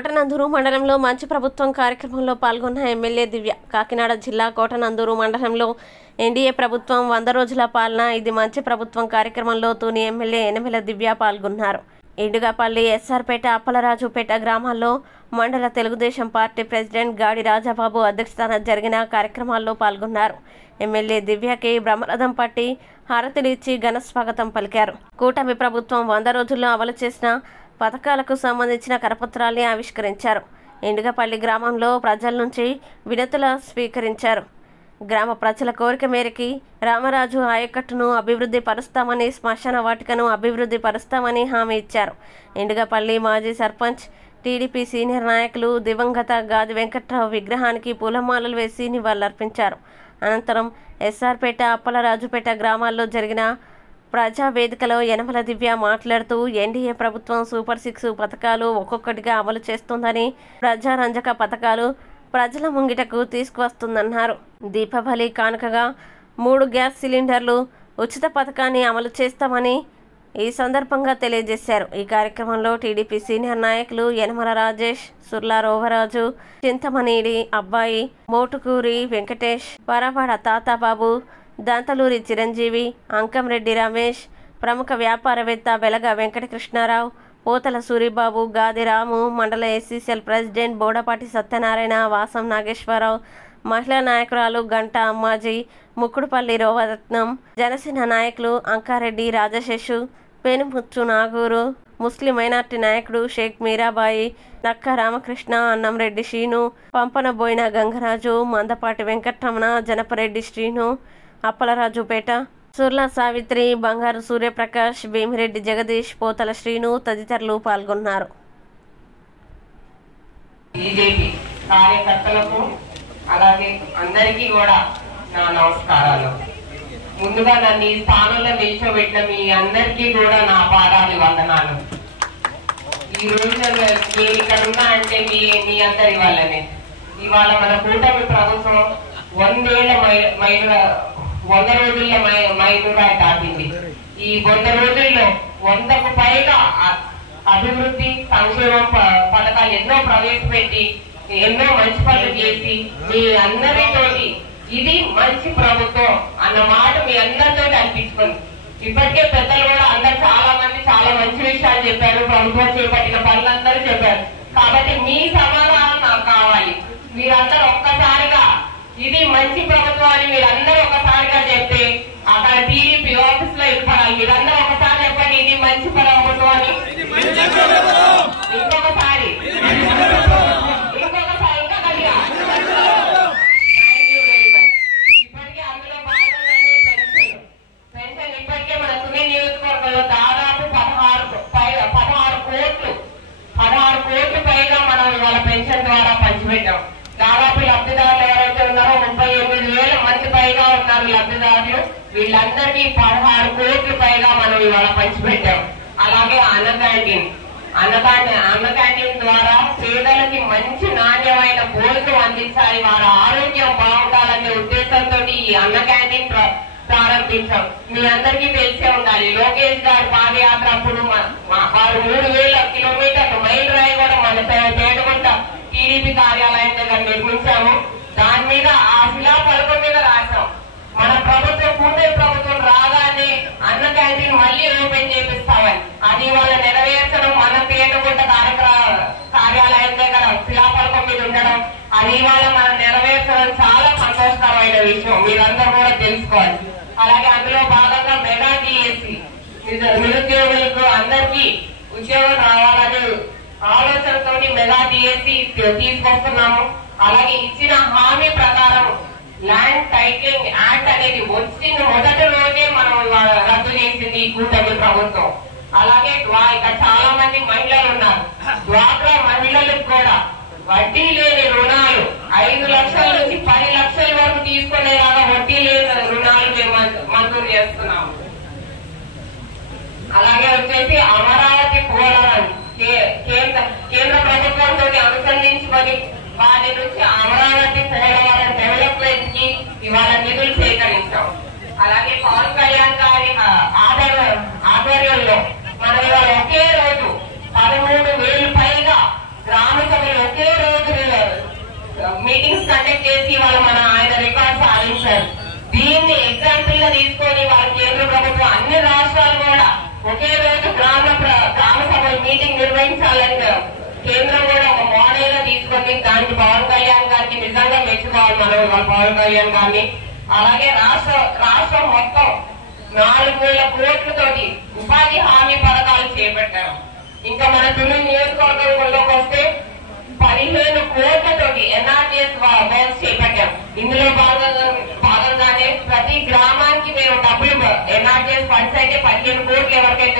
కోటనందూరు మండలంలో మంచి ప్రభుత్వం కార్యక్రమంలో పాల్గొన్న ఎమ్మెల్యే దివ్య. కాకినాడ జిల్లా కోటనందూరు మండలంలో ఎన్డీఏ ప్రభుత్వం 100 రోజుల పాలన ఇది మంచి ప్రభుత్వం కార్యక్రమంలో తూని ఎమ్మెల్యే యనమల దివ్య పాల్గొన్నారు. ఇండుగపల్లి, ఎస్ఆర్పేట, అప్పలరాజుపేట గ్రామాల్లో మండల తెలుగుదేశం పార్టీ ప్రెసిడెంట్ గాడి రాజాబాబు అధ్యక్షతన జరిగిన కార్యక్రమాల్లో పాల్గొన్నారు. ఎమ్మెల్యే దివ్యకి బ్రహ్మరథం పట్టి హారతులు ఇచ్చి ఘన స్వాగతం పలికారు. కూటమి ప్రభుత్వం 100 రోజుల్లో అమలు చేసిన పథకాలకు సంబంధించిన కరపత్రాల్ని ఆవిష్కరించారు. ఇండుగపల్లి గ్రామంలో ప్రజల నుంచి వినతులు స్వీకరించారు. గ్రామ ప్రజల కోరిక మేరకు రామరాజు ఆయకట్టును అభివృద్ధి పరుస్తామని, శ్మశాన వాటికను అభివృద్ధి పరుస్తామని హామీ ఇచ్చారు. ఇండుగపల్లి మాజీ సర్పంచ్, టీడీపీ సీనియర్ నాయకులు దివంగత గాది వెంకట్రావు విగ్రహానికి పూలమాలలు వేసి నివాళులర్పించారు. అనంతరం ఎస్ఆర్పేట, అప్పలరాజుపేట గ్రామాల్లో జరిగిన ప్రజా వేదికలో యనమల దివ్య మాట్లాడుతూ ఎన్డీఏ ప్రభుత్వం సూపర్ 6 పథకాలు ఒక్కొక్కటిగా అమలు చేస్తుందని, ప్రజారంజక పథకాలు ప్రజల ముంగిటకు తీసుకువస్తుందన్నారు. దీపావళి కానుకగా 3 గ్యాస్ సిలిండర్లు ఉచిత పథకాన్ని అమలు చేస్తామని ఈ సందర్భంగా తెలియజేశారు. ఈ కార్యక్రమంలో టీడీపీ సీనియర్ నాయకులు యనమల రాజేష్, సుర్లా రోవరాజు, చింతమనేడి అబ్బాయి, మోటుకూరి వెంకటేష్, పరవాడ తాతాబాబు, దంతలూరి చిరంజీవి, అంకంరెడ్డి రమేష్, ప్రముఖ వ్యాపారవేత్త వెలగ వెంకటకృష్ణారావు, పోతల సూరిబాబు, గాది రాము, మండల ఎస్సీసీఎల్ ప్రెసిడెంట్ బోడపాటి సత్యనారాయణ, వాసం నాగేశ్వరరావు, మహిళా నాయకురాలు గంట అమ్మాజీ, ముక్కుడుపల్లి రోవరత్నం, జనసేన నాయకులు అంకారెడ్డి రాజశేషు, పెనుముచ్చు నాగూరు, ముస్లిం మైనార్టీ నాయకుడు షేక్ మీరాబాయి, నక్క రామకృష్ణ, అన్నంరెడ్డి శ్రీను, పంపనబోయిన గంగరాజు, మందపాటి వెంకటరమణ, జనపరెడ్డి శ్రీను, అప్పలరాజుపేట, సుర్లా సావిత్రి, బంగారు సూర్యప్రకాష్, భీమిరెడ్డి జగదీష్, పోతల శ్రీను తదితరులు పాల్గొన్నారు. బీజేపీ కార్యకర్తలకు అలాగే అందరికీ కూడా నా నమస్కారాలు. ముందుగా నన్ను ఈ స్థానంలో నిల్చోబెట్టిన మీ అందరికీ కూడా నా పాదాలు వందనాలు. ఈ రోజు నేను ఇక్కడ ఉన్నా అంటే మీ అందరి వల్లనే. ఇవాళ మన కూటమి ప్రభుత్వం 100 రోజుల మైలుగా దాటింది. ఈ 100 రోజుల్లో 100కు పైగా అభివృద్ధి సంక్షేమం పథకాలు ఎన్నో ప్రవేశపెట్టి ఎన్నో మంచి పనులు చేసి మీ అందరితోటి ఇది మంచి ప్రభుత్వం అన్న మాట మీ అందరితో అనిపించుకుంది. ఇప్పటికే పెద్దలు కూడా అందరు చాలా మంది చాలా మంచి విషయాలు చెప్పారు. ప్రభుత్వం చేపట్టిన పనులందరూ చెప్పారు. కాబట్టి మీ సమాధానం నాకు కావాలి. మీరందరూ ఒక్కసారిగా ఇది మంచి ప్రభుత్వం అని మీరందరూ ఒకసారిగా చెప్తే అక్కడ టీడీపీ ఆఫీస్ లో ఇవ్వాలి. మీరందరూ ఒకసారి చెప్పండి, ఇది మంచి ప్రభుత్వం అని. ఇంకొకసారి ఇంకా గట్టిగా. Thank you very much. ఇప్పటికే అందులో భాగంగానే పెన్షన్ ఇప్పటికే మన తుని నియోజకవర్గంలో దాదాపు 16 కోట్లు పైగా మనం ఇవాళ పెన్షన్ ద్వారా పంచిపెట్టాం. దాదాపు లబ్ధిదారులు ఎవరైతే ఉన్నారో 38,000 మంది పైగా ఉన్నారు లబ్ధిదారులు. వీళ్ళందరికీ 16 కోట్లు పైగా మనం ఇవాళ పంచిపెట్టాం. అలాగే అన్న క్యాంటీన్ ద్వారా పేదలకి మంచి నాణ్యమైన భోజనం అందించాలి, వారి ఆరోగ్యం బాగుండాలనే ఉద్దేశంతో ఈ అన్న క్యాంటీన్ ప్రారంభించాం. మీ అందరికీ తెలిసే ఉండాలి, లోకేష్ గారి పాదయాత్ర అప్పుడు వారు 3,000 కిలోమీటర్లు మైలు రాయి కూడా మన పేదగుంట టీడీపీ కార్యాలయం దగ్గర నిర్మించాము. దాని మీద ఆ శిలాఫలకం మీద రాశాం, మన ప్రభుత్వం కూటమి ప్రభుత్వం రాగానే అన్న క్యాంటీన్ మళ్ళీ ఓపెన్ చేపిస్తామని. అది వాళ్ళ నెరవేర్చడం మన పేదగుంట కార్యాలయం దగ్గర శిలాఫలకం మీద ఉండడం, అది ఇవాళ మనం నెరవేర్చడం చాలా సంతోషకరమైన విషయం. మీరందరూ కూడా తెలుసుకోవాలి. అలాగే అందులో భాగంగా మెగా డిఎస్సి నిరుద్యోగులకు అందరికీ ఉద్యోగం రావాలని ఆలోచనతో మెగా డిఎస్సి తీసుకొస్తున్నాము. అలాగే ఇచ్చిన హామీ ప్రకారం ల్యాండ్ టైటిలింగ్ యాక్ట్ అనేది వచ్చిన మొదటి రోజే మనం రద్దు చేసింది ఈ కూటమి ప్రభుత్వం. అలాగే ఇక్కడ చాలా మంది మహిళలు ఉన్నారు. డ్వాక్రా మహిళలకు కూడా వడ్డీ లేని రుణాలు 5 లక్షల నుంచి 10 లక్షల వరకు తీసుకునేలాగా వడ్డీ లేని రుణాలు మేము మంజూరు చేస్తున్నాము. అలాగే వచ్చేసి అమరావతి పోలవరం కేంద్ర ప్రభుత్వంతో అనుసంధించుకొని వారి నుంచి అమరావతి పోలవరం డెవలప్మెంట్ కి ఇవాళ నిధులు సేకరించాం. అలాగే పవన్ కళ్యాణ్ గారి ఆధ్వర్యంలో మనం ఇవాళ ఒకే రోజు 13,000 పైగా గ్రామ సభలు ఒకే రోజు మీటింగ్స్ కండక్ట్ చేసి వాళ్ళు ఆయన రికార్డ్ సాధించారు. దీన్ని ఎగ్జాంపుల్ గా తీసుకొని వాళ్ళ కేంద్ర ప్రభుత్వం అన్ని రాష్ట్రాలు కూడా ఒకే రోజు గ్రామ సభల మీటింగ్ నిర్వహించాలని కేంద్రం కూడా ఒక మోడల్ గా తీసుకొని దానికి పవన్ కళ్యాణ్ గారికి నిజంగా మెచ్చుకోవాలి మనం పవన్ కళ్యాణ్ గారిని. అలాగే రాష్ట్రం మొత్తం 4,000 కోట్లతోటి ఉపాధి హామీ పథకాలు చేపట్టారు. ఇంకా మన తుని నియోజకవర్గంలోకి వస్తే 15 కోట్లతోటి NRGS వర్క్స్ చేపట్టాం. ఇందులో భాగంగానే ప్రతి గ్రామానికి మేము డబ్బులు NRGS ఫండ్స్ అయితే 15 కోట్లు ఎవరికైతే